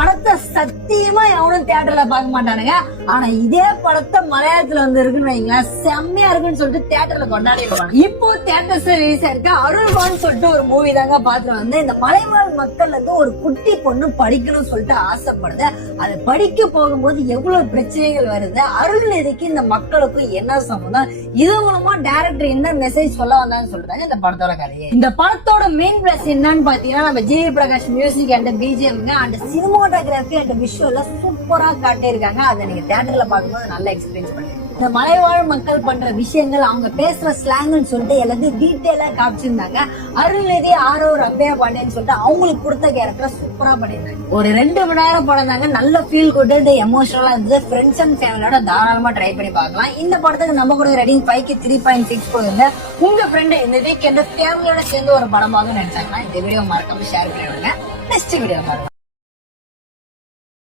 படத்தை சத்தியமா எவனும் தியேட்டர்ல பார்க்க மாட்டானுங்க. ஆனா இதே படத்தை மலையாளத்துல வந்து இருக்குன்னு வைங்களேன், செம்மையா இருக்குன்னு சொல்லிட்டு தியேட்டர்ல கொண்டாடி இருப்பாங்க. இப்போ தியேட்டர்ஸ்ல ரிலீஸ் ஆயிருக்க அருள்வான்னு சொல்லிட்டு ஒரு மூவி தாங்க பாத்துட்டு வந்து, இந்த மலைவாழ் மக்கள் வந்து ஒரு குட்டி பொண்ணு படிக்கணும்னு சொல்லிட்டு ஆசைப்படுது. அது படிக்க போகும்போது எவ்வளவு பிரச்சனைகள் வருது, அருள்நிதிக்கு இந்த மக்களுக்கும் என்ன சம்பந்தம், இது மூலமா டைரக்டர் என்ன மெசேஜ் சொல்ல வந்தான்னு சொல்றாங்க இந்த படத்தோட கதையை. இந்த படத்தோட மெயின் பிளஸ் என்னன்னு பாத்தீங்கன்னா, நம்ம GV Prakash music and BGM and cinematography and விஷுவல்ல சூப்பரா காட்டியிருக்காங்க. அதை நீங்க தியேட்டர்ல பார்க்கும்போது நல்லா எக்ஸ்பீரியன்ஸ் பண்ணுங்க. இந்த மலைவாழ் மக்கள் பண்ற விஷயங்கள், அவங்க பேசுற ஸ்லாங்னு சொல்லிட்டு எல்லாத்தையும் டீட்டெயிலா காமிச்சிருந்தாங்க. அருள்நிதி ஆரோர் அபயா பாண்டியன்னு சொல்லிட்டு அவங்களுக்கு கொடுத்த கேரக்டர் சூப்பரா பண்ணிருந்தாங்க. ஒரு 2 மணி நேரம் படம் நல்ல ஃபீல் குட் எமோஷனலா இருந்தது. ஃப்ரெண்ட்ஸ் அண்ட் ஃபேமிலியோட தாராளமா ட்ரை பண்ணி பார்க்கலாம். இந்த படத்துக்கு நம்ம கூட ரேட்டிங் 5க்கு 3.6 போகுது. உங்க ஃப்ரெண்ட் இந்த வீக் எந்த ஃபேமிலியோட சேர்ந்து ஒரு படமாக நினைச்சாங்கன்னா இந்த வீடியோ மறக்காம ஷேர் பண்ணி விடுங்க. நெக்ஸ்ட் வீடியோ பாருங்க.